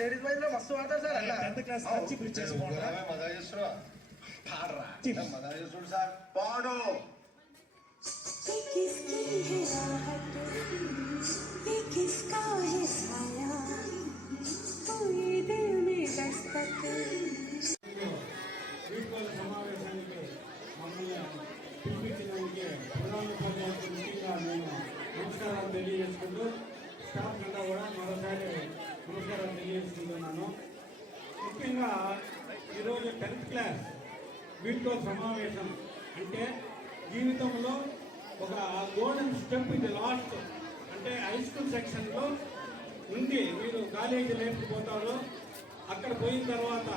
Ladies boys లో మస్తు వాడతారు సార్ అన్న 10th క్లాస్ వచ్చి పిలిచేసి మజా చేస్తున్నా పాడరా మజా చేస్తుడు సార్ పాడు किसका है साया कोई दिल में दस्तक వీడ్కోలు సమావేశానికి మమ్మల్ని పిలిపించడానికి ప్రధానోపాధ్యాయులకు ముఖ్యంగా నేను నమస్కారాలు తెలియజేసుకుంటూ స్టాఫ్ అంతా కూడా మరోసారి నమస్కారాలు తెలియజేసుకుంటున్నాను. ముఖ్యంగా ఈరోజు 10th క్లాస్ వీడ్కోలు సమావేశం అంటే జీవితంలో ఒక గోల్డెన్ స్టెప్ ఇది లాస్ట్ అంటే హై స్కూల్ సెక్షన్లో ఉంది. మీరు కాలేజీ లేకపోతారు, అక్కడ పోయిన తర్వాత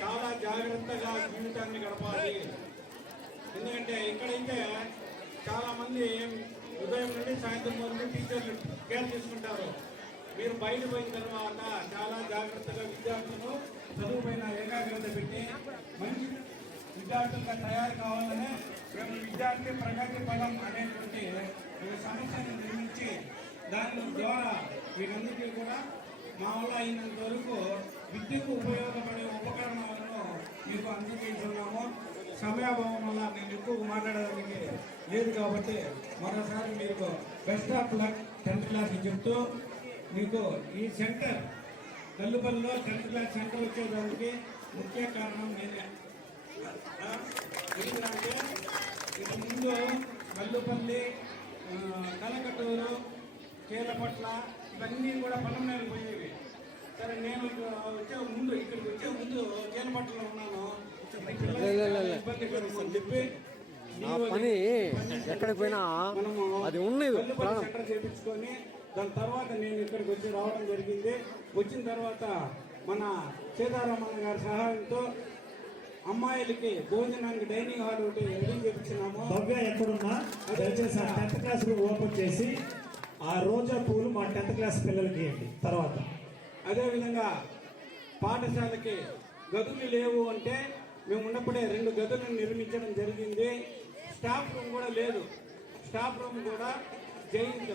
చాలా జాగ్రత్తగా జీవితాన్ని గడపాలి. ఎందుకంటే ఇక్కడైతే చాలామంది ఉదయం నుండి సాయంత్రం వరకు టీచర్లు కేర్ తీసుకుంటారు. మీరు బయట పోయిన తర్వాత చాలా జాగ్రత్తగా విద్యార్థులను చదువుపైన ఏకాగ్రత పెట్టి మంచి విద్యార్థులుగా తయారు కావాలనే మేము విద్యార్థి ప్రగతి పదం అనేటువంటి సమస్యను నిర్మించి దాని ద్వారా వీరందరికీ కూడా మా వల్ల అయినంత వరకు విద్యకు ఉపయోగపడే ఉపకరణాలను మీకు అందజేస్తున్నాము. సమయాభావం వల్ల నేను ఎక్కువ మాట్లాడడానికి లేదు కాబట్టి మరోసారి మీకు best of luck 10th class చెప్తూ మీకు ఈ సెంటర్ గల్లుపల్లిలో 10th క్లాస్ సెంటర్ వచ్చేదానికి ముఖ్య కారణం నేనే. ఎందుకంటే ఇక ముందు గల్లుపల్లి, కలకటూరు, కేలపట్ల ఇవన్నీ కూడా పొలంనేలు పోయేవి. సరే నేను ఇక్కడికి వచ్చే ముందు కేలపట్లలో ఉన్నాను, ఇబ్బంది పడుతుందని చెప్పి పని ఎక్కడికి పోయినా అది ఉన్నది సెంటర్ చేయించుకొని దాని తర్వాత నేను ఇక్కడికి వచ్చి రావడం జరిగింది. వచ్చిన తర్వాత మన సీతారామన్న గారి సహాయంతో అమ్మాయిలకి భోజనానికి డైనింగ్ హాల్ ఒకటి రెడీ చేయించినాము. భవ్య ఎక్కడున్నా దయచేసి 10th క్లాస్ రూమ్ ఓపెన్ చేసి ఆ రోజా పూలు మా 10th క్లాస్ పిల్లలకి ఇవ్వండి. తర్వాత అదేవిధంగా పాఠశాలకి గదులు లేవు అంటే మేము ఉన్నప్పుడే 2 గదులను నిర్మించడం జరిగింది. స్టాఫ్ రూమ్ కూడా లేదు. స్టాఫ్ రూమ్ కూడా జైంట్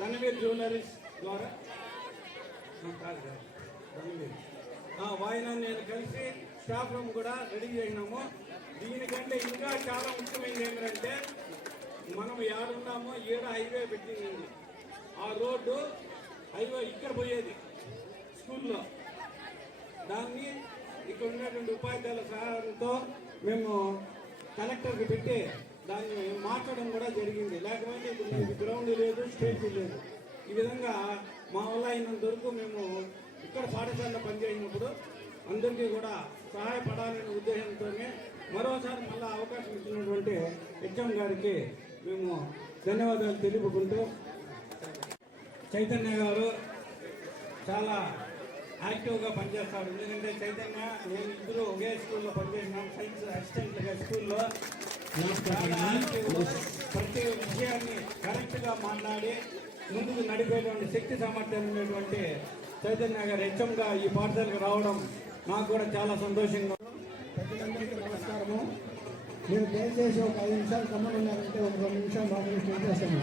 ధనవీర్ జ్యువెలరీస్ ద్వారా వాయినా నేను కలిసి స్టాఫ్ రూమ్ కూడా రెడీ చేసినాము. దీనికంటే ఇంకా చాలా ముఖ్యమైనది ఏంటంటే మనం ఏడున్నామో హైవే పెట్టింది. ఆ రోడ్డు హైవే ఇక్కడ పోయేది స్కూల్లో. దాన్ని ఇక్కడ ఉన్నటువంటి ఉపాధ్యాయుల సహాయంతో మేము కలెక్టర్కి పెట్టి దాన్ని మార్చడం కూడా జరిగింది. లేకపోతే ఇప్పుడు మీకు గ్రౌండ్ లేదు, స్టేజ్ లేదు. ఈ విధంగా మా వల్ల అయినంత వరకు మేము ఇక్కడ పాఠశాలలో పనిచేసినప్పుడు అందరికీ కూడా సహాయపడాలనే ఉద్దేశంతోనే మరోసారి మళ్ళీ అవకాశం ఇచ్చినటువంటి హెచ్ఎం గారికి మేము ధన్యవాదాలు తెలుపుకుంటూ, చైతన్య గారు చాలా యాక్టివ్గా పనిచేస్తాడు. ఎందుకంటే చైతన్య నేను ఇద్దరు ఒకే స్కూల్లో పనిచేసినాం, సైన్స్ అసిస్టెంట్గా స్కూల్లో. ప్రతి విషయాన్ని కరెక్ట్గా మాట్లాడి ముందుకు నడిపేటువంటి శక్తి సామర్థ్యం ఉన్నటువంటి చైతన్య గారు హెచ్ఎంగా ఈ పాఠశాలకు రావడం నాకు కూడా చాలా సంతోషంగా. ప్రజలందరికీ నమస్కారము. మీరు దయచేసి ఒక 5 నిమిషాలు కమ్మన్నారంటే ఒక 2 నిమిషాలు మాట్లాడి చేస్తాము.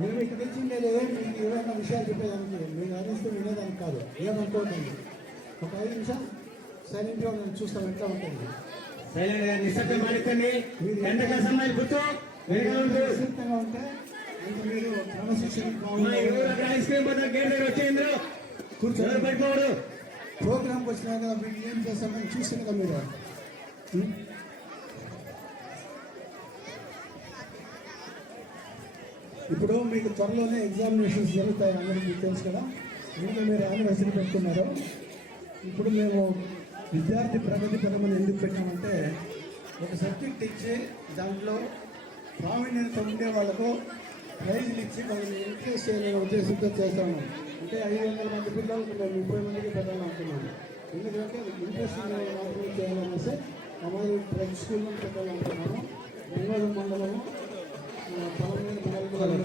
మేము ఇక్కడ తెచ్చిండేది మీకు ఏమైనా విషయాలు చెప్పేదానికి, మీరు అందిస్తూ వినేదానికి కాదు, ఏమనుకోకండి. ఒక 5 నిమిషాలు సైలెంట్గా నేను చూస్తాను ఎట్లా ఉంటుంది. నిశ్చితంగా ఉంటే మీరు క్రమశిక్షణ కూర్చోండి. ప్రోగ్రామ్కి వచ్చినా కదా మీరు ఏం చేస్తామని చూస్తే కదా మీరు. ఇప్పుడు మీకు త్వరలోనే ఎగ్జామినేషన్స్ జరుగుతాయి, అందరికీ తెలుసు కదా. ఇంకా మీరు యానివర్సరీ పెట్టుకున్నారు. ఇప్పుడు మేము విద్యార్థి ప్రగతి పదమని ఎందుకు పెట్టామంటే, ఒక సబ్జెక్ట్ ఇచ్చి దాంట్లో ప్రావీణ్యత ఉండే వాళ్ళకు ప్రైజ్లు ఇచ్చి వాళ్ళని ఎంకరేజ్ చేయలే ఉద్దేశంతో చేస్తాము. అంటే 500 మంది పిల్లలకు మేము 30 మందికి పెట్టాలనుకున్నాము. ఎందుకంటే ఇంట్రెస్ట్ మాత్రమే చేయాలనేసి అమ్మాయి ప్రతి స్కూల్లో పెట్టాలనుకున్నాము. బెంగళూరు మండలము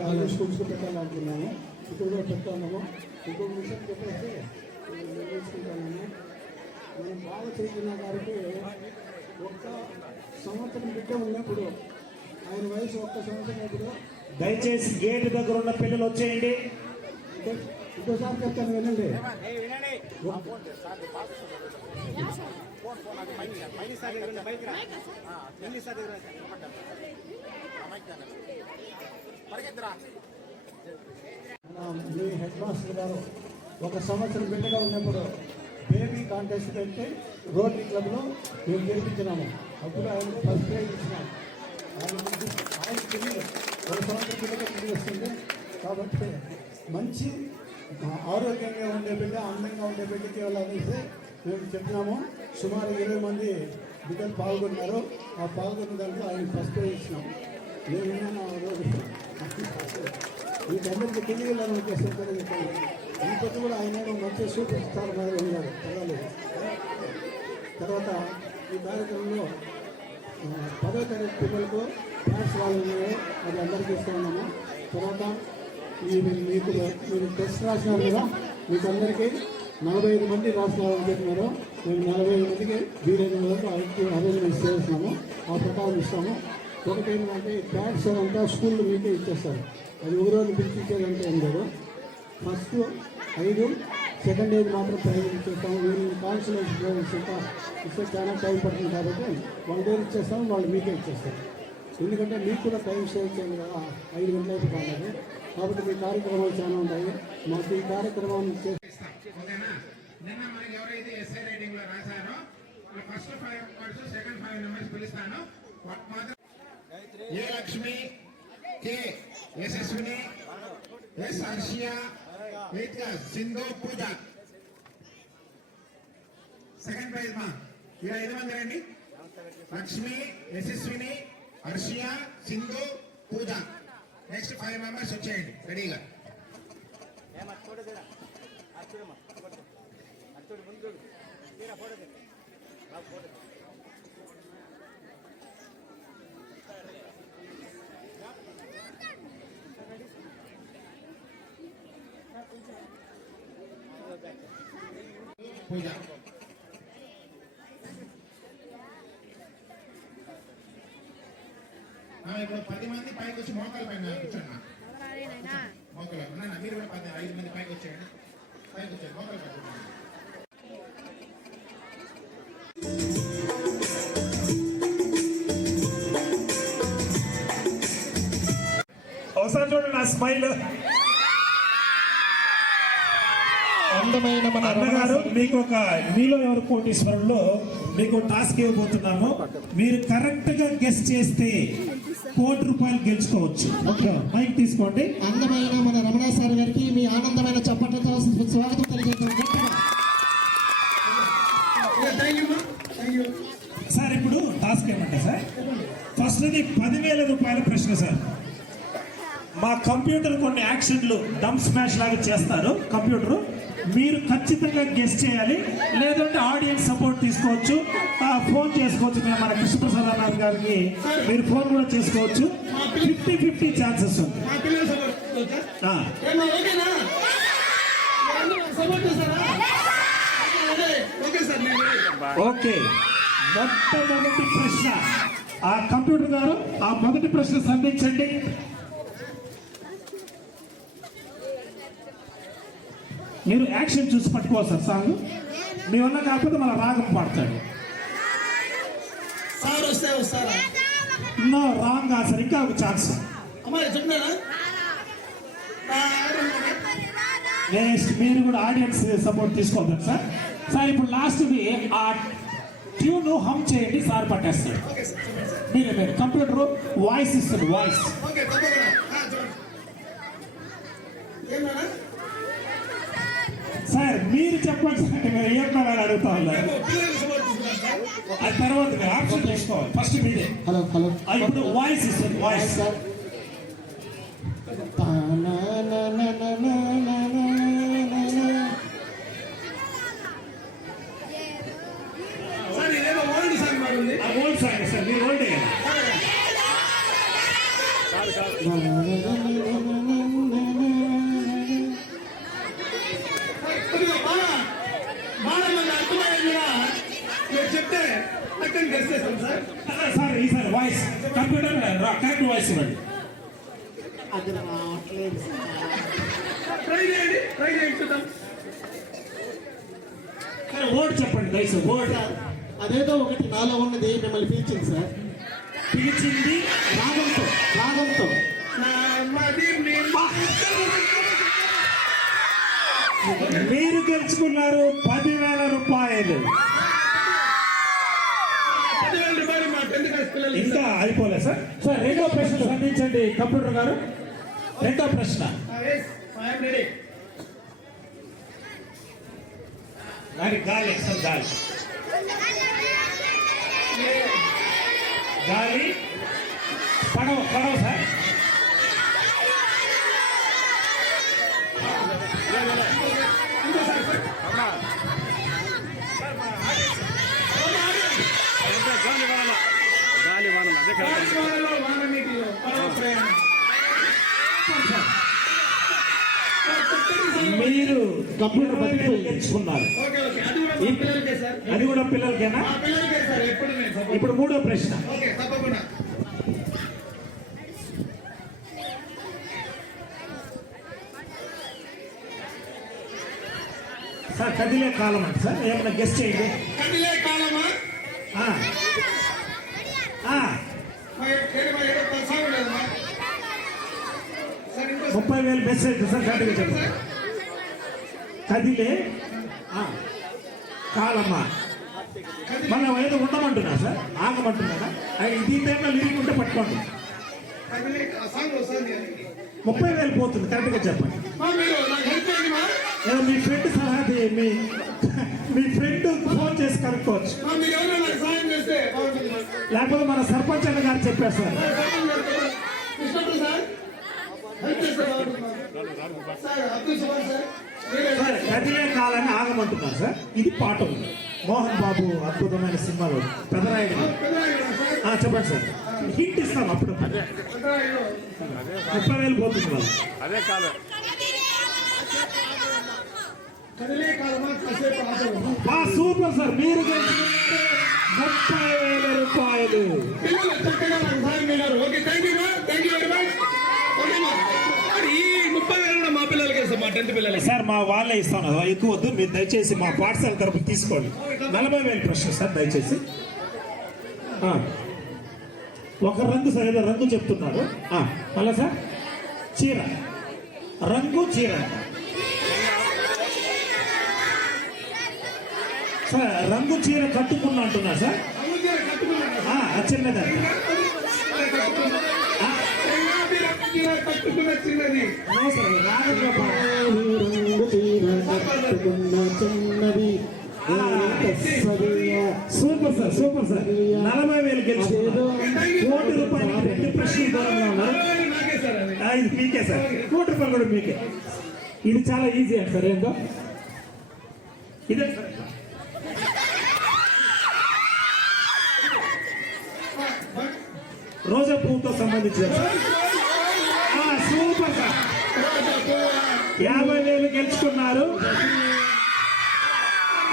5 స్కూల్స్లో పెట్టాలనుకున్నాము. ఇప్పుడు కూడా పెడతాము. ఇంకొక విషయం చెప్పేసి నిర్ణయించుకుంటాము. మనం బాగా చైతన్య గారికి 1 సంవత్సరం బిడ్డ ఉన్నప్పుడు ఆయన వయసు ఒక్క సంవత్సరం ఇప్పుడు. దయచేసి గేట్ దగ్గర ఉన్న పిల్లలు వచ్చేయండి. ఇంకోసారి చెప్తాను వినండి. మీ హెడ్ మాస్టర్ గారు ఒక సంవత్సరం బిడ్డగా ఉన్నప్పుడు బేబీ కాంటెస్ట్ పెట్టి రోటరీ క్లబ్లో మేము గెలిపించినాము. అప్పుడు ఆయన ఫస్ట్ ప్రైజ్ ఇచ్చినాం. ఆయనకి ఒక సంవత్సరం బిడ్డగా తిరిగి వస్తుంది. కాబట్టి మంచి ఆరోగ్యంగా ఉండే బిడ్డ, అందంగా ఉండే బిడ్డకి వెళ్ళాలనేసి మేము చెప్తున్నాము. సుమారు 20 మంది బిడ్డలు పాల్గొన్నారు. ఆ పాల్గొన్న దాంట్లో ఆయన ఫస్ట్ ప్రైజ్ ఇచ్చినాము. నేను విన్నాను ఆ రోజు. వీటన్నిటికీ తెలియాలని ఉద్దేశం కూడా చెప్పాను. ఇంకొకటి కూడా ఆయన మంచి సూపర్ స్టార్ మీద ఉన్నారు. పర్వాలేదు. తర్వాత ఈ కార్యక్రమంలో 10వ తరగతి పిల్లలకు క్లాస్ వాళ్ళు ఉన్నాయో అది అందరికీ ఇస్తూ ఉన్నాము. తర్వాత మీరు టెస్ట్ రాసినారు కదా, మీకు అందరికీ 45 మంది రాసినారని చెప్పినారు. మేము 45 మందికి వీలైన వరకు అరేంజ్మెంట్స్ చేస్తున్నాము. ఆ ప్రకారం ఇస్తాము. ఒకటి ఏంటంటే ప్యాడ్స్ అంతా స్కూల్లో మీకే ఇచ్చేస్తారు. అది ఒక రోజు పిలిపించేదంటే ఏం లేదు. ఫస్ట్ 5, సెకండ్ ఏజ్ మాత్రం ప్రైజ్ ఇచ్చేస్తాము. వీళ్ళు కాన్సులేషన్ ప్రైజ్ ఇస్తే చాలా టైం పడుతుంది కాబట్టి వాళ్ళ దగ్గర ఇచ్చేస్తాము, వాళ్ళు మీకే ఇచ్చేస్తారు. ఎందుకంటే మీకు కూడా టైం సేవ్ చేయాలి కదా, 5 గంటలు అయితే కాలేదు. కాబట్టి మీ కార్యక్రమాలు చాలా ఉంటాయి. మాకు ఈ కార్యక్రమాన్ని ఓకేనా? నిన్న మనకి ఎవరైతే ఎస్ఐ రైటింగ్ లో రాశారో ఫస్ట్ 5 మెంబర్స్, సెకండ్ 5 మెంబర్స్ పిలుస్తాను. మాత్రం ఏ లక్ష్మి, కే యశస్విని, ఎస్ హర్షియా, సింధు, పూజ. సెకండ్ ప్రైజ్ మా ఇలా 5 మంది రండి. లక్ష్మి, యశస్విని, హర్షియా, సింధు, పూజ. నెక్స్ట్ 5 మెంబర్స్ వచ్చేయండి రెడీగా. పూజ. ఇప్పుడు 10 మంది పైకి వచ్చి మోకాల పైన కూర్చోండి. మోకాలు మీరు కూడా 5 మంది పైకి వచ్చేయండి. పైకి వచ్చేయండి, మోకాల పైన కూర్చోండి. ఒకసారి చూడండి నా స్మైల్. అందమైన మన అన్నగారు మీకు మీలో ఎవరు కోటీశ్వరుల్లో మీకు టాస్క్ ఇవ్వబోతున్నాము. మీరు కరెక్ట్ గా గెస్ట్ చేస్తే ₹1,00,00,000 గెలుచుకోవచ్చు. మైక్ తీసుకోండి. అందమైన మన రమణ సార్ గారికి మీ ఆనందమైన చప్పట్లతో స్వాగతం తెలియజేస్తాం. సార్ ఇప్పుడు టాస్క్ ఏమంటే సార్, ఫస్ట్ ది ₹10,000 ప్రశ్న సార్. మా కంప్యూటర్ కొన్ని యాక్షన్లు డంప్ స్మాష్ లాగా చేస్తారు కంప్యూటర్. మీరు ఖచ్చితంగా గెస్ట్ చేయాలి, లేదంటే ఆడియన్స్ సపోర్ట్ తీసుకోవచ్చు, ఫోన్ చేసుకోవచ్చు. మేము మన కృష్ణప్రసాద్ అన్నారు గారికి మీరు ఫోన్ కూడా చేసుకోవచ్చు. 50-50 ఛాన్సెస్ ఉంది. ఓకే, మొట్టమొదటి ప్రశ్న ఆ కంప్యూటర్ గారు ఆ మొదటి ప్రశ్న సంధించండి. మీరు యాక్షన్ చూసి పట్టుకోవాలి సార్. సాంగ్ మీ వల్ల కాకపోతే మన రాగం పాడతాడు. No wrong answer. ఇంకా ఒక ఛాన్స్. నెక్స్ట్ మీరు కూడా ఆడియన్స్ సపోర్ట్ తీసుకోవాలి సార్. సార్ ఇప్పుడు లాస్ట్ది ఆ ట్యూన్ హమ్ చేయండి, సార్ పట్టేస్తాడు. మీరే కంప్యూటర్ వాయిస్ ఇస్తుంది. వాయిస్ సార్ మీరు చెప్పండి సార్. మీరు ఏం కావాలని అడుగుతా ఉన్నారు. అది తర్వాత మీరు ఆప్షన్ తీసుకోవాలి. ఫస్ట్ మీరే. Hello hello. ఇప్పుడు వాయిస్ ఇస్తుంది. Voice old song sir. మీరు ఓల్డ్ చెప్తే సార్ ఈసారి వాయిస్ కంప్యూటర్ కరెక్ట్ వాయిస్ ఇవ్వండి. అది రావట్లేదు ట్రై చేయండి చూద్దాం. సరే వర్డ్ చెప్పండి దయచేసి వర్డ్. అదేదో ఒకటి నాలో ఉన్నది మిమ్మల్ని పిలిచింది సార్, పిలిచింది రాగంతో రాగంతో. మీరు గెలుచుకున్నారు 10,000 రూపాయలు. 10,000 రూపాయలు మా 10th క్లాస్ పిల్లలు ఇంకా అయిపోలేదు సార్. సార్ రెండో ప్రశ్న సంధించండి కంప్యూటర్ గారు. రెండో ప్రశ్న రెడీ. దాని గాలి సార్, గాలి గాలి పడవ పడవ సార్. మీరు కంప్యూటర్ పట్టుకోండి. గెలుచుకున్నారు. ఓకే అది కూడా మా పిల్లలకే సార్. అది కూడా పిల్లలకేనా? మా పిల్లలకే సార్. ఎప్పుడు నేను support. ఇప్పుడు మూడో ప్రశ్న. ఓకే తప్పకుండా. సార్ కదిలే కాలం అంటే సార్ ఏమైనా గెస్ట్ చేయండి. కదిలే కాలమా? ఆ. ఆ. మా ఏదో సాగు లేదమ్మా. సార్ ఇంకో 30,000 మెసేజ్ సార్ కరెక్ట్గా చెప్పండి. కదిలే కాలమ్మా. మళ్ళీ ఏదో ఉండమంటున్నా సార్, ఆగమంటున్నారా? ఈ టైంలో లిరిక్ ఉంటే పట్టుకోండి. కదిలే సాంగ్ వస్తుంది. 30,000 పోతుంది కరెక్ట్గా చెప్పండి. మా మీరు నాకు హెల్ప్ చేయండి మా. ఏదో మీ ఫ్రెండ్ సలహా మీ ఫ్రెండ్ ఫోన్ చేసి కనుక్కోవచ్చు. మా మీరు ఎవరైనా నాకు సహాయం చేస్తే బాగుంటుంది మా. లేకపోతే మన సర్పంచ్ అన్న గారు చెప్పారు సార్. కృష్ణప్రసాద్ సార్ హెల్ప్ చేస్తే బాగుంటుంది మా. సార్ అబ్దుల్ సుమార్ సార్ మీరే సార్ కదిలే కాలాన్ని ఆగమంటున్నారు సార్. ఇది పాట ఉంది మోహన్ బాబు అద్భుతమైన సినిమాలో పెదరాయుడు. పెద్దరాయుడు సార్. చెప్పండి సార్, హిట్ ఇస్తాం అప్పుడు. పెద్దరాయుడు 30,000 పోతుంది వాళ్ళు. కదిలే కాలమా కాసేపు ఆటలు. సూపర్ సార్, మీరు గెలుచుకున్నారు 30,000 రూపాయలు. పిల్లలు చక్కగా నాకు సహాయం చేశారు. Okay thank you very much. Okay మా. ఈ 30,000 కూడా మా పిల్లలకే సార్, మా 10th పిల్లలకి. సార్ మా వాళ్ళే ఇస్తాను, ఎక్కువ వద్దు. మీరు దయచేసి మా పాఠశాల తరపు తీసుకోండి. 40,000 ప్రశ్న సార్ దయచేసి. ఒక రంగు సార్, ఏదో రంగు చెప్తున్నారు. అలా సార్ చీర, రంగు చీర సార్. రంగు చీర కట్టుకున్నా అంటున్నా సార్. చిన్నదండి. కట్టుకున్న చిన్నది. సార్ రాగంలో రంగు తీర కట్టుకున్న చిన్నది. Super sir, super sir. 40,000 గెలుచుకున్నారు. 1,00,00,000 రూపాయలు 2 ప్రశ్నలు దూరంలో ఉన్నారు. నాకే సార్ అది. ఇది మీకే సార్. 1,00,00,000 రూపాయలు కూడా మీకే. ఇది చాలా ఈజీ అండి సార్. ఏంటో ఇదే సార్. రోజా పువ్వుతో సంబంధించిన సార్. Super sir. 50,000 గెలుచుకున్నారు.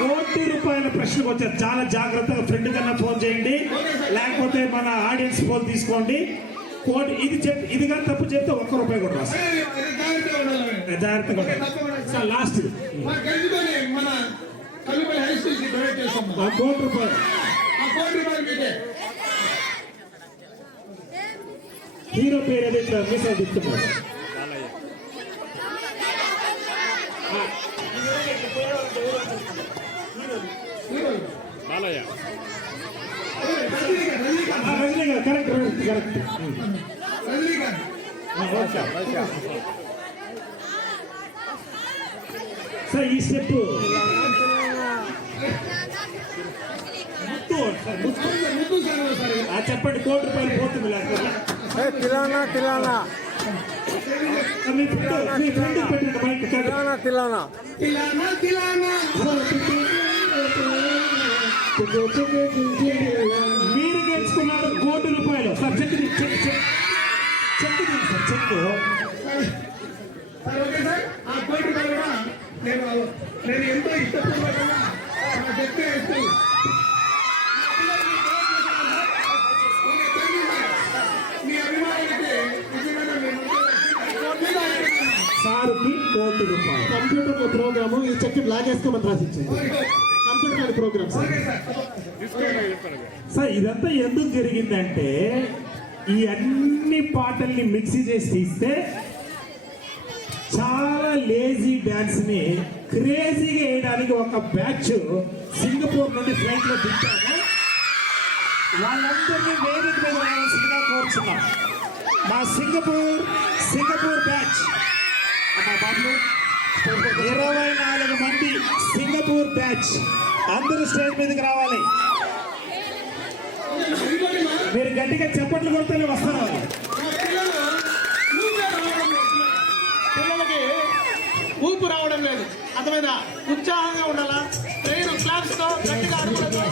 1,00,00,000 రూపాయల ప్రశ్నకు వచ్చారు. చాలా జాగ్రత్తగా ఫ్రెండ్ కన్నా ఫోన్ చేయండి, లేకపోతే మన ఆడియన్స్ ఫోన్ తీసుకోండి. ఇది కానీ తప్పు చెప్తే 1 రూపాయి కూడా రాదు. జాగ్రత్తగా ఉండాలి సార్. లాస్ట్ మా గెలుచుకొని మన కల్లుపల్లి హై స్కూల్ కి డొనేట్ చేస్తాం. 1,00,00,000 రూపాయలు. ఆ 1,00,00,000 రూపాయలు మీకే. హీరో పేరు ఏదైతే మిస్ అయి చెప్తున్నారు. Rajinikanth correct correct. Rajinikanth sir ఈ స్టెప్ ముద్దు సార్ సార్. చెప్పండి. 1,00,00,000 రూపాయలు పోతుంది. లేకపోతే తిలానా తిలానా మీ ఫ్రెండ్ పెట్టండి బయట. తిలానా తిలానా తిలానా తిలానా. మీరు గెలుచుకున్నారు 1,00,00,000 రూపాయలు sir. Check check check check sir. Check sir okay sir. ఆ 1,00,00,000 రూపాయలు కూడా నేను ఎంతో ఇష్టపూర్వకంగా చెక్ చేస్తూ సార్కి ₹1,00,00,000. కంప్యూటర్ ప్రోగ్రాము ఈ చెక్ లాగేసుకోమని రాసిచ్చింది. కంప్యూటర్ కాని ప్రోగ్రామ్ సార్. సార్ ఇదంతా ఎందుకు జరిగిందంటే ఈ అన్ని పాటల్ని మిక్సీ చేసి తీస్తే చాలా లేజీ డాన్స్ ని క్రేజీగా వేయడానికి ఒక బ్యాచ్ సింగపూర్ నుండి ఫ్లైట్ లో దించాము. వాళ్ళందరినీ వేదిక మీద రావాల్సిందిగా కోరుచున్నాం. మా సింగపూర్ బ్యాచ్ 24 మంది సింగపూర్ బ్యాచ్ అందరూ స్టేజ్ మీదకి రావాలి. మీరు గట్టిగా చప్పట్లు కొడితేనే వస్తారు వాళ్ళు. పిల్లలకి ఊపు రావడం లేదు, అర్థమైందా? ఉత్సాహంగా ఉండాలా, ట్రైన్ క్లాప్స్ తో గట్టిగా ఆడుకోలేదు,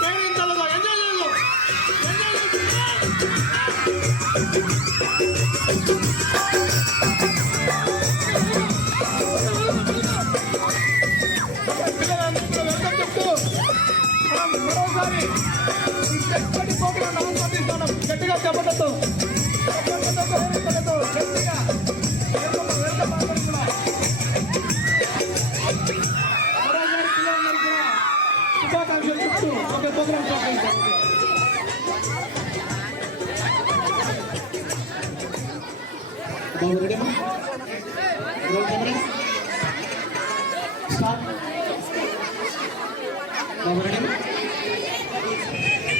ప్రేమించాలతో ఎంజాయ్ చేయలేదు. పిల్లలందరూ వెల్కమ్ చెప్తూ మనం మరోసారి ఈ చక్కటి ప్రోగ్రాం ఆస్వాదిస్తున్నాం. గట్టిగా చెప్పడంతో గట్టిగా వెల్కమ్ ఆస్వాదిస్తున్నాం. మరోసారి పిల్లలందరూ కూడా శుభాకాంక్షలు చెప్తూ ఒక ప్రోగ్రాం ప్రారంభించాం. బాబు రెడీమా? స్టార్ట్. బాబు రెడీమా?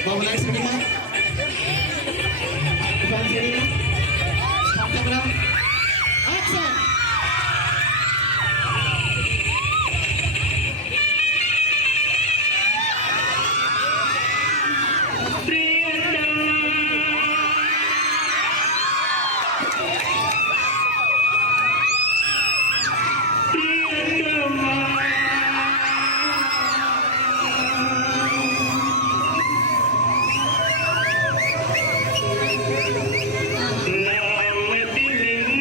బాబు లైట్స్ రెడీమా? ఫ్యాన్స్ రెడీమా? Start camera action. Love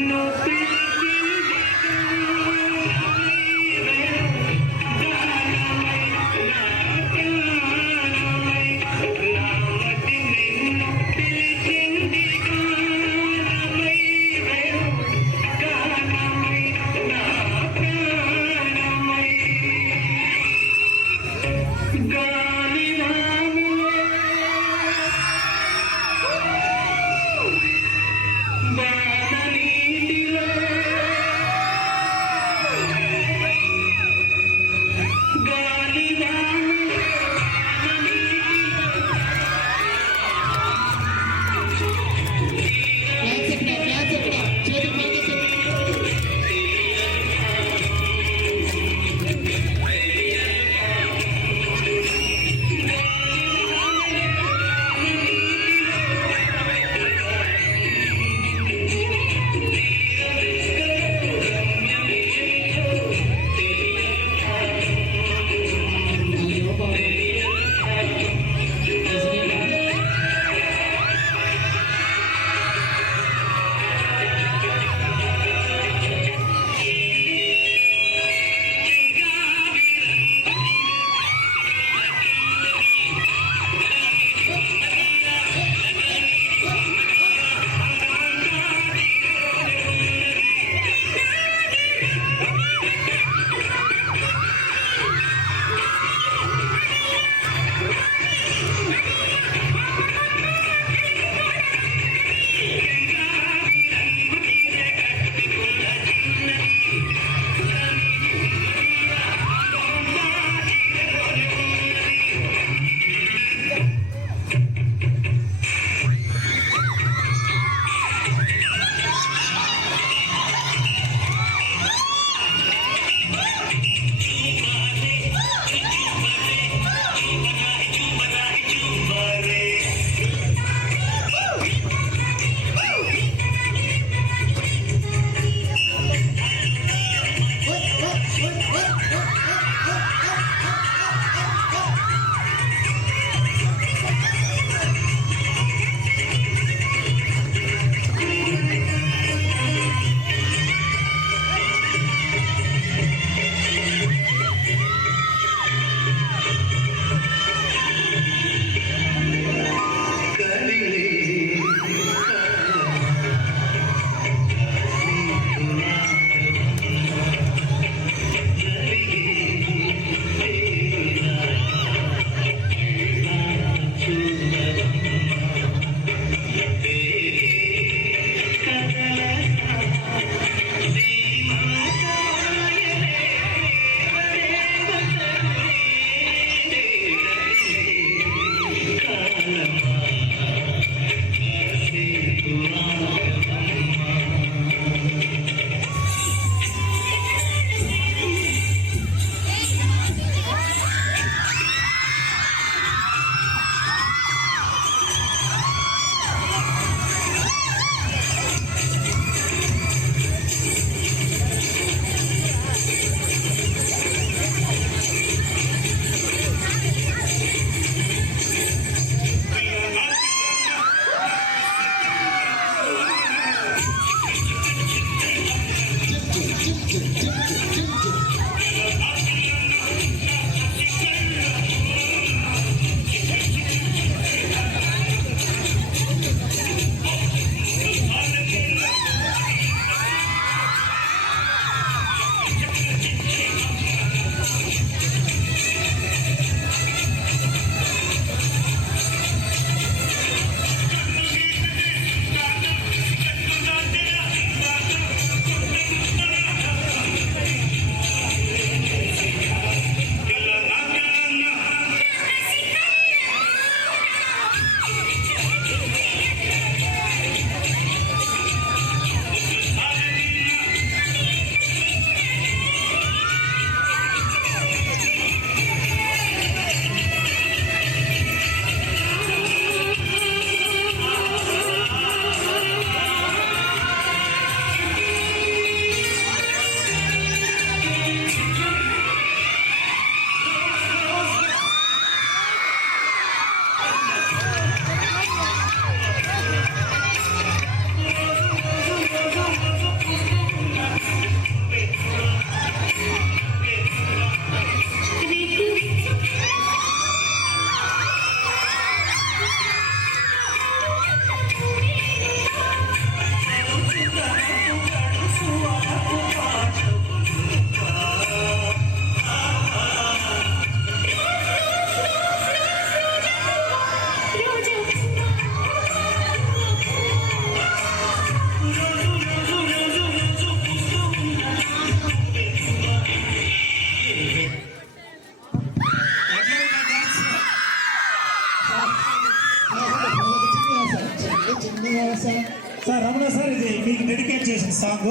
sir Ramana sir ఇది మీకు డెడికేట్ చేసిన సాంగ్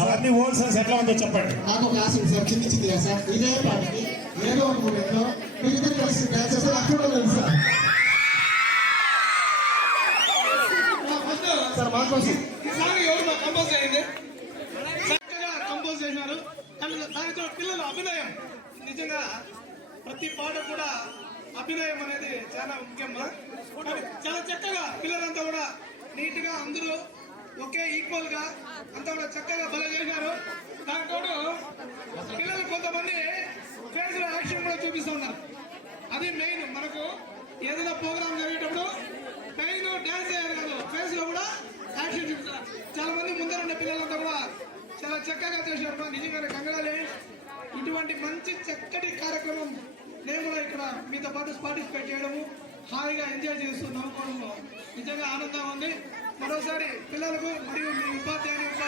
అవన్నీ ఓల్డ్ సాంగ్స్ ఎట్లా ఉందో చెప్పండి. నాకు ఒక ఆశ ఉంది సార్, చిన్న చిన్నగా సార్. ఇదే పాటకి ఏదో ఒక మూమెంట్లో మీరిద్దరు కలిసి డాన్స్ చేస్తారు, అక్కడ లేదు సార్. సార్ మా కోసం ఈసారి ఎవరు కంపోజ్ చేయండి, చక్కగా కంపోజ్ చేసినారు. కానీ దానితో పిల్లల అభినయం, నిజంగా ప్రతి పాట కూడా అభినయం అనేది చాలా ముఖ్యమ్మా. కానీ చాలా చక్కగా పిల్లలంతా కూడా నీట్ గా అందరూ ఒకే ఈక్వల్ గా అంతా కూడా చక్కగా భలే చేశారు. దాంతో పిల్లలు కొంతమంది ఫేస్ లో యాక్షన్ కూడా చూపిస్తూ ఉన్నారు. అది మెయిన్. మనకు ఏదైనా ప్రోగ్రామ్ జరిగేటప్పుడు మెయిన్ డాన్స్ చేయాలి కాదు, ఫేస్ లో కూడా యాక్షన్ చూపిస్తారు. చాలా మంది ముందర ఉండే పిల్లలంతా కూడా చాలా చక్కగా చేశారు. నిజంగా కంగరాలే. ఇటువంటి మంచి చక్కటి కార్యక్రమం నేను కూడా ఇక్కడ మీతో పాటు పార్టిసిపేట్ చేయడము, హాయిగా ఎంజాయ్ చేస్తూ నవ్వుకోవడంలో నిజంగా ఆనందంగా ఉంది. మరోసారి పిల్లలకు మరియు మీ ఉపాధ్యాయునికి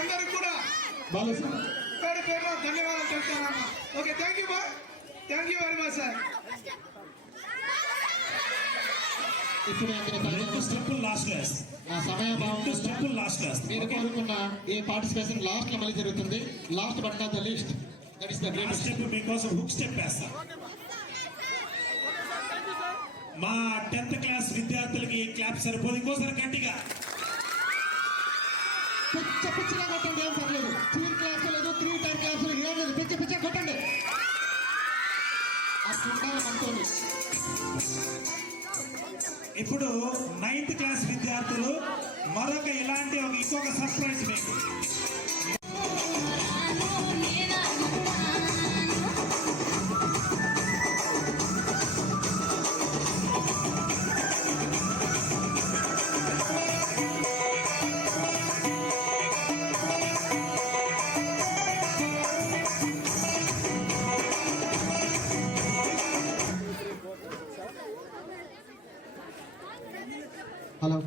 అందరికి కూడా పేరు పేరులో ధన్యవాదాలు చెప్తానమ్మా. ఓకే, థ్యాంక్ యూ బా, thank you very much sir. ఇప్పుడు రెండు స్టెప్పులు లాస్ట్ క్లాస్, సమయాభావం స్టెప్పులు లాస్ట్ క్లాస్. మీరు కోరుకున్న ఈ పార్టిసిపేషన్ లాస్ట్ లో మళ్ళీ జరుగుతుంది. Last but not the least, that is the greatest. Step మీకోసం హుక్ స్టెప్ వేస్తా. మా 10th క్లాస్ విద్యార్థులకి ఈ క్లాప్ సరిపోదు, ఇంకోసారి గట్టిగా పిచ్చగా కొట్టండి, ఏం పర్లేదు. 3 క్లాస్ లేదు, 3 10 క్లాస్ ఏం లేదు, పిచ్చ కొట్టండి. అట్లుండాలి మనతోని. ఇప్పుడు 9th క్లాస్ విద్యార్థులు మరొక ఇలాంటి ఇంకొక సర్ప్రైజ్ మీకు.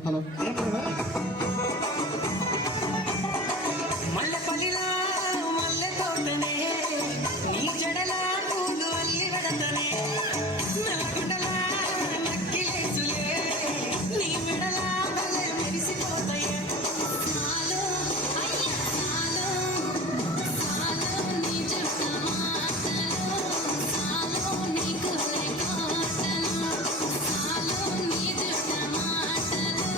హలో మల్లెపల్లిలా మల్లె తోటనే నీ జడలా పూలు అల్లి వెడతనే నల్లగుండలా నక్కిలేసులే నీ మెడలా భలే మెరిసిపోతాయే చాలు అయ్యా చాలు నీ జంట మాటలు చాలు నీ కుర్రె కోటలు చాలు నీ జంట మాటలు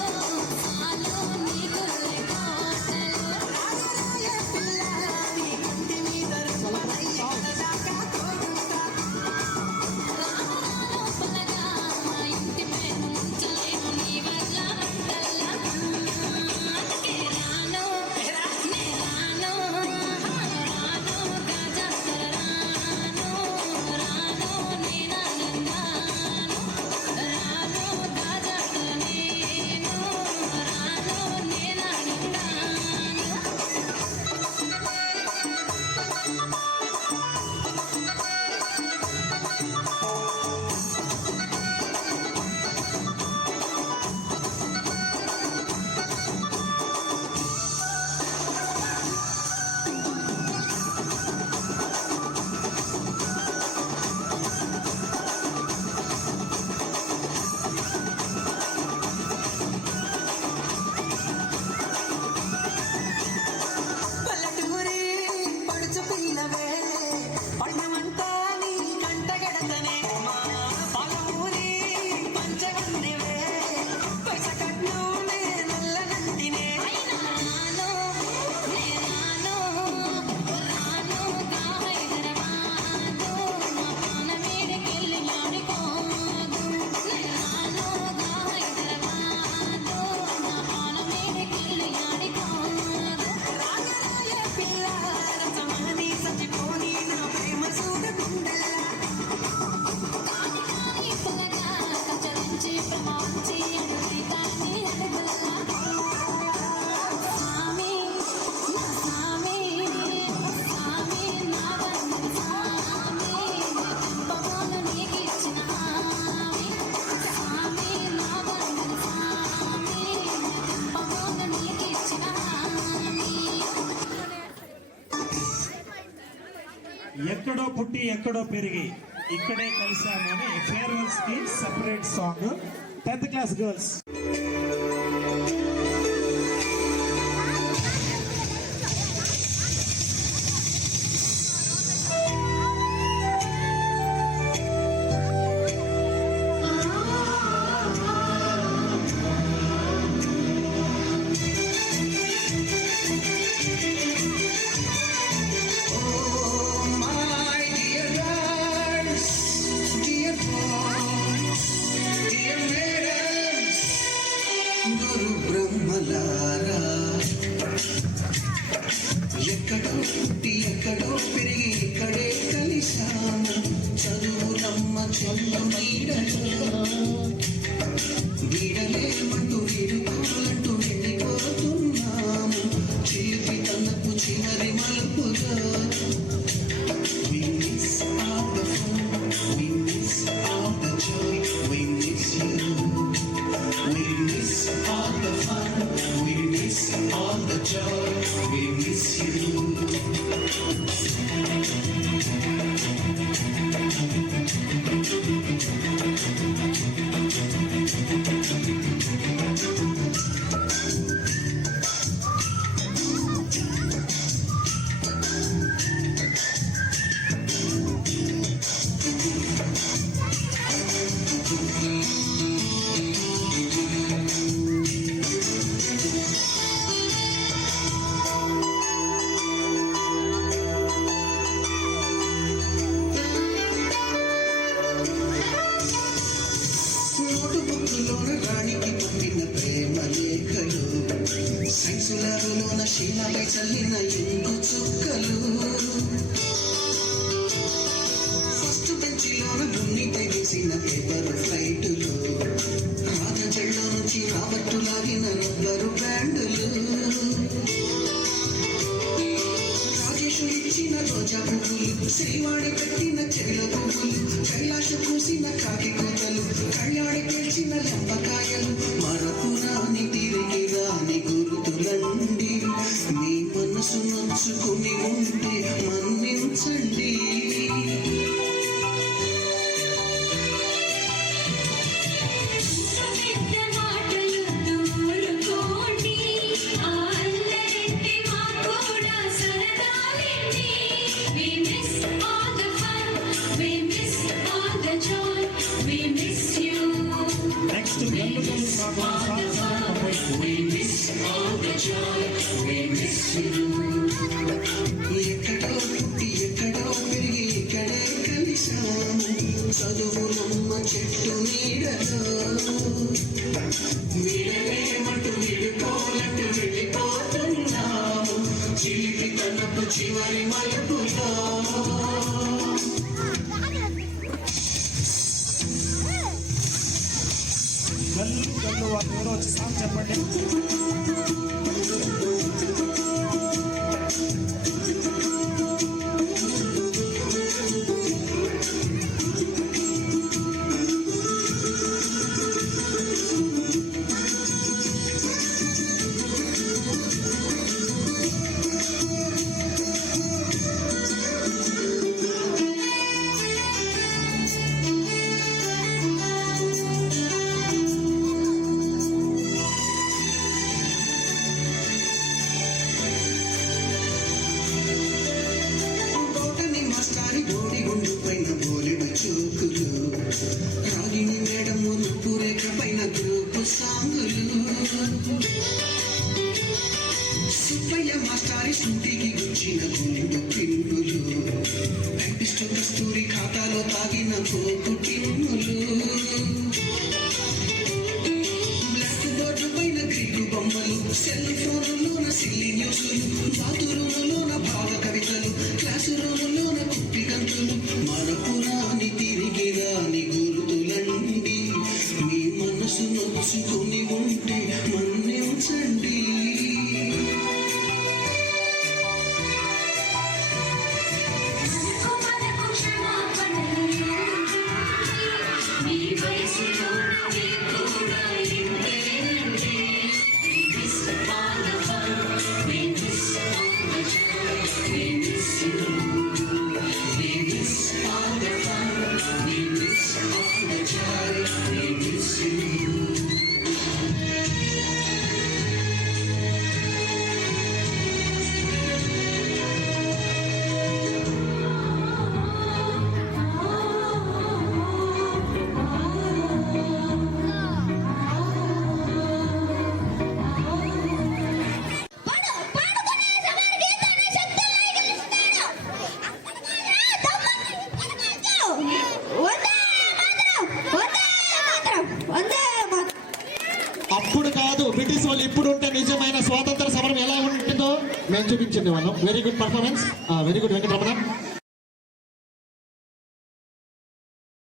చాలు నీ కుర్రె కోటలు రాజరాయ పిల్లాని కంటి మీద రుసలయ్య దాకా కోరుతా లోపలగా మా ఇంటి పేరు ముంచలేను నీ వల్ల మంటల్లా అందుకే రాను గాజాతర రాను నేనన్నాను రాను గాజాతర నేను రాను నేనన్నాను. పల్లెటూరి పడుచు పిల్లవే పట్టణమంతా నీ కంటగడతనే మా పలూరి పంచగన్నెవే పైసకట్ను నే నల్లనంటినే రాను గా హైదరాబాదు మా పాన మీదకెళ్ళి ఆడుకోదు రాను గా హైదరాబాదు మా పాన మీదకెళ్ళి ఆడుకోదు రాజరాయ పిల్ల రసమని సచిపోని నా ప్రేమ చూడకుండల్లా కాని పొలగా కచ్చరించి ప్రమాంచి అడుగుతాని అడుగుల్లా స్వామి నా స్వామి నా బంధు స్వామి పంపబోను నీకిచ్చిన హామీ స్వామి నా బంధు స్వామి పంపబోను నీకిచ్చిన హామీ. ఎక్కడో పుట్టి ఎక్కడో పెరిగి ఇక్కడే కలిసాము అని ఫేర్వెల్స్ కి separate song 10th class girls. గురు బ్రహ్మలారా ఎక్కడో పుట్టి ఎక్కడో పెరిగి ఇక్కడే కలిశాము చదువులమ్మ చెల్లు వీడలేమంటూ వీడుకోవాలంటూ వెళ్ళిపోతున్నాము చిలిపి తనకు చివరి మలుపుగా We miss all the fun, we miss all the joy, we miss you. We miss all the fun, we miss all the joy, we miss you. నోటుబుక్కులోన రాణికి పంపిన ప్రేమ లేఖలు సైన్సు ల్యాబులోన శీలాపై చల్లిన ఎండు చుక్కలు ఫస్ట్ బెంచిలోన మున్ని తెగేసిన పేపర్ ఫ్లైటులు రాజజల్లో నుంచి రాబట్టు లాగిన రబ్బరు బ్యాండులు రాజేషు ఇచ్చిన రోజా పువ్వులు శ్రీవాణి పెట్టిన చెవిల పువ్వులు కైలాస పూసిన కాకి కూతలు కళ్యాణి పేల్చిన లంబకాయలు మరపు రాని తిరిగి రాని గుర్తులండి మీ మనసు నొచ్చుకుని ఉంటే మన్నించండి పెద్ద మాటలు దూరుకోండి అల్లరెట్టి మా కూడా సరదాలేండి We miss all the fun, we miss all the joy, we miss you. Next గల్లు గల్లు song We miss all the joy, we miss you. ఎక్కడో పుట్టి ఎక్కడో పెరిగి ఇక్కడే కలిశాము చదువులమ్మ చెట్టు నీడలో వీడలేమంటూ విడిపోలంటూ వెళ్ళిపోతున్నాము చిలిపి తనపు చివరి మలుపులో గల్లు గల్లు వాళ్ళు ఎవరో వచ్చి సాంగ్ చెప్పండి. బోటని మాస్టారి బోడి గుండు పైన బోలెడు చూకులు రాగిణి మేడం రూపురేఖ పైన గ్రూపు సాంగులు సుబ్బయ్య మాస్టారి సూటికి గుచ్చిన గుండు పిండులు టైపిస్టు కస్తూరి ఖాతాలో తాగిన కోకు టిన్నులు బ్లాక్ బోర్డు పైన గ్రీకు బొమ్మలు సెల్ ఫోన్లోన సిల్లి న్యూసులు బాతురూములోన భావ కవితలు క్లాసు రూములోన కుప్పి గంతులు మరపురాని తిరిగి రాని గుర్తులండి మీ మనసు నొచ్చుకుని ఉంటే మన్నించండి మనకు క్షమాపణలు మీ వయసులో మీ కూడా ఇంతేనండి We miss all the fun, we miss all the Brahmachari I miss you. పాడుకునే సమాన గీతాన్ని శబ్దాలు గెలుస్తాడు. అప్పుడు కాదు బ్రిటిష్ వాళ్ళు ఇప్పుడు ఉంటే నిజమైన స్వాతంత్ర సమరం ఎలా ఉంటుందో మేము చూపించింది వాళ్ళం. Very good performance, very good Venkataramana.